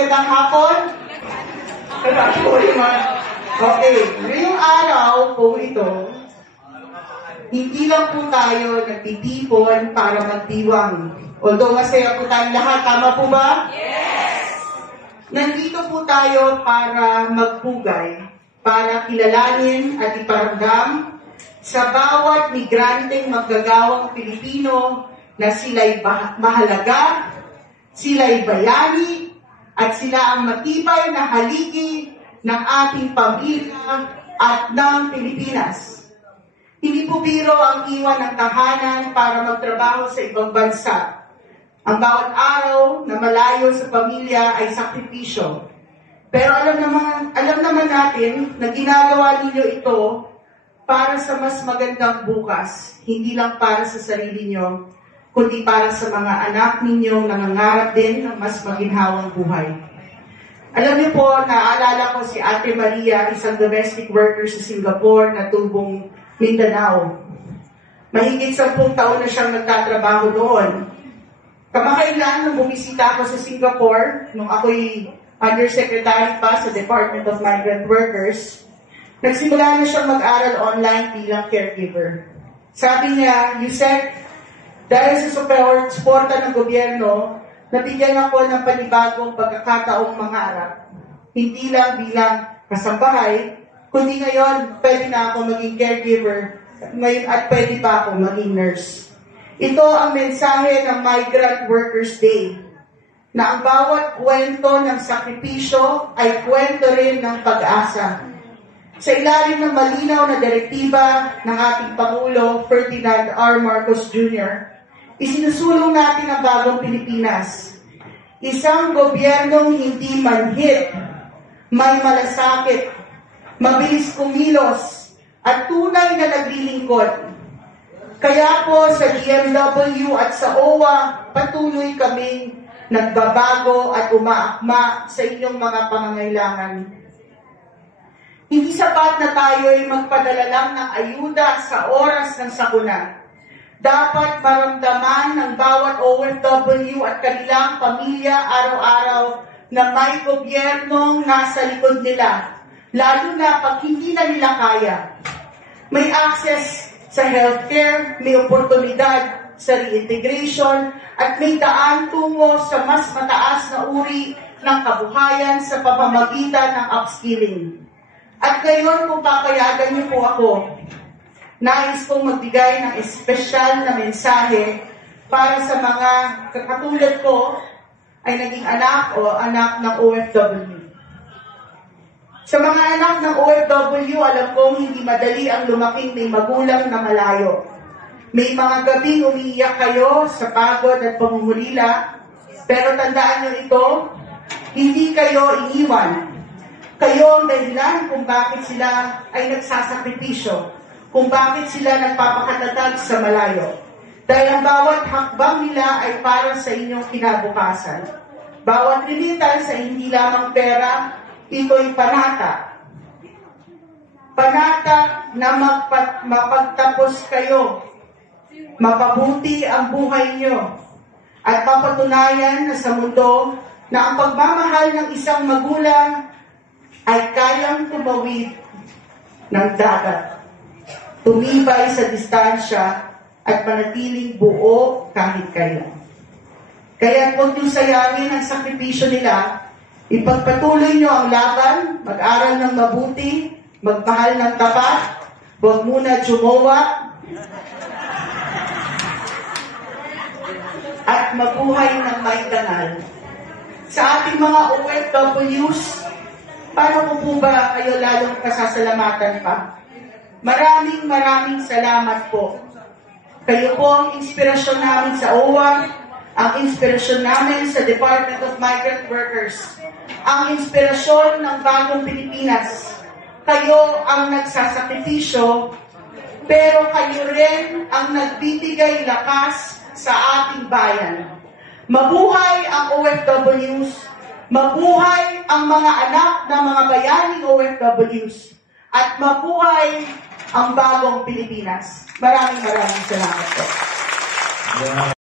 magandang hapon. Okay, ngayong araw po ito, hindi lang po tayo nagtitipon para magdiwang. Although masaya po tayong lahat, tama po ba? Yes! Nandito po tayo para magpugay, para kilalanin at iparamdam sa bawat migranteng maggagawang Pilipino na sila'y mahalaga, sila'y bayani, at sila ang matibay na haligi ng ating pamilya at ng Pilipinas. Hindi po biro ang iwan ng tahanan para magtrabaho sa ibang bansa. Ang bawat araw na malayo sa pamilya ay sakripisyo. Pero alam naman natin na ginagawa ninyo ito para sa mas magandang bukas, hindi lang para sa sarili nyo, kundi para sa mga anak ninyong nangangarap din ng mas maginhawang buhay. Alam niyo po, naaalala ko si Ate Maria, isang domestic worker sa Singapore na tubong Mindanao. Mahigit 10 taon na siyang nagtatrabaho doon. Kamakailan nung bumisita ako sa Singapore, nung ako'y undersecretary pa sa Department of Migrant Workers, nagsimula na siyang mag-aral online bilang caregiver. Sabi niya, Yusek, dahil sa suporta ng gobyerno, nabigyan ako ng panibagong pagkakataong mangarap. Hindi lang bilang kasambahay, kundi ngayon pwede na ako maging caregiver at pwede pa ako maging nurse. Ito ang mensahe ng Migrant Workers Day, na ang bawat kwento ng sakripisyo ay kwento rin ng pag-asa. Sa ilalim ng malinaw na direktiba ng ating Pangulo, Ferdinand R. Marcos Jr., isinusulong natin ang bagong Pilipinas. Isang gobyernong hindi manhid, may malasakit, mabilis kumilos, at tunay na naglilingkod. Kaya po sa DMW at sa OWA, patuloy kaming nagbabago at umaakma sa inyong mga pangangailangan. Hindi sapat na tayo ay magpadala lang ng ayuda sa oras ng sakuna. Dapat maramdaman ng bawat OFW at kanilang pamilya araw-araw na may gobyernong nasa likod nila, lalo na pag hindi na nila kaya. May access sa healthcare, may oportunidad sa reintegration, at may daan tungo sa mas mataas na uri ng kabuhayan sa pamamagitan ng upskilling. At ngayon, kung papayagan niyo po ako, nais kong magbigay ng espesyal na mensahe para sa mga katulad ko ay naging anak o anak ng OFW. Sa mga anak ng OFW, alam kong hindi madali ang lumaking may magulang na malayo. May mga gabing umiiyak kayo sa pagod at pangungulila, pero tandaan niyo ito, hindi kayo iniwan. Kayo ang dahilan kung bakit sila ay nagsasakripisyo, kung bakit sila nagpapakatatag sa malayo. Dahil ang bawat hakbang nila ay para sa inyong kinabukasan. Bawat remittance ay hindi lamang pera, ito'y panata. Panata na mapagtapos kayo, mapabuti ang buhay nyo, at mapatunayan na sa mundo na ang pagmamahal ng isang magulang ay kayang tumawid ng dagat, tumibay sa distansya, at manatiling buo kahit kailan. Kaya huwag niyong sayangin ang sakripisyo nila. Ipagpatuloy niyo ang laban, mag-aral ng mabuti, magmahal ng tapat, huwag muna jumowa, at mabuhay ng may dangal. Sa ating mga OFWs, paano po ba kayo lalong pasasalamatan pa? Maraming salamat po. Kayo po ang inspirasyon namin sa OWA, ang inspirasyon namin sa Department of Migrant Workers, ang inspirasyon ng bagong Pilipinas. Kayo ang nagsasakripisyo, pero kayo rin ang nagbibigay lakas sa ating bayan. Mabuhay ang OFWs, mabuhay ang mga anak ng mga bayaning OFWs, at mabuhay ang bagong Pilipinas. Maraming salamat po.